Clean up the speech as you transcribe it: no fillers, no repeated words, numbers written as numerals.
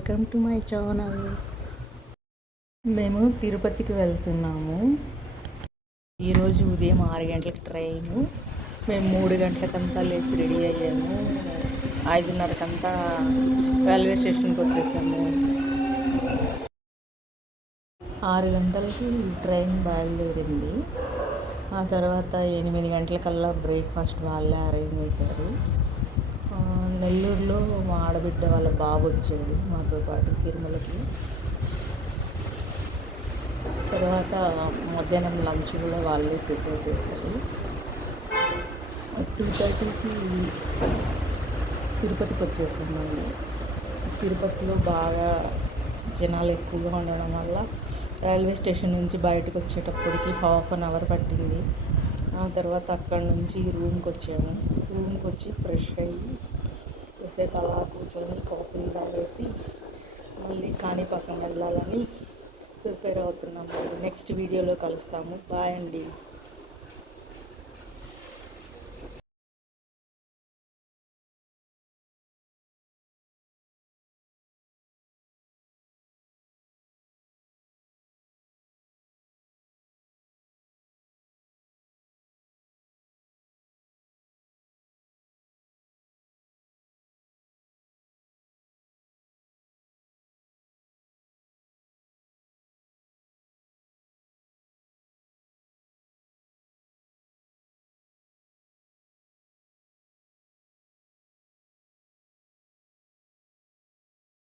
Welcome to my channel. మేము తిరుపతికి వెళ్తున్నాము. ఈరోజు ఉదయం 6 గంటలకు ట్రైను. మేము 3 గంటలకంతా లేచి రెడీ అయ్యాము. 5:30కంతా రైల్వే స్టేషన్కి వచ్చేసాము. 6 గంటలకి ట్రైన్ బయలుదేరింది. ఆ తర్వాత 8 గంటలకల్లా బ్రేక్ఫాస్ట్ వాళ్ళే అరేంజ్ చేశారు. నెల్లూరులో మా ఆడబిడ్డ వాళ్ళ బాబు వచ్చాడు మాతో పాటు తిరుమలకి. తర్వాత మధ్యాహ్నం లంచ్ కూడా వాళ్ళే ప్రిపేర్ చేశారు. 2:30కి తిరుపతికి వచ్చేసామండి. తిరుపతిలో బాగా జనాలు ఎక్కువగా ఉండడం వల్ల రైల్వే స్టేషన్ నుంచి బయటకు వచ్చేటప్పటికి 1/2 అవర్ పట్టింది. ఆ తర్వాత అక్కడి నుంచి రూమ్కి వచ్చాము. రూమ్కి వచ్చి ఫ్రెష్ అయ్యి కాసేపు అలా కూర్చొని కాఫీలు తాగేసి మళ్ళీ కాణిపాకం వెళ్ళాలని ప్రిపేర్ అవుతున్నాము. నెక్స్ట్ వీడియోలో కలుస్తాము. బాయ్ అండి.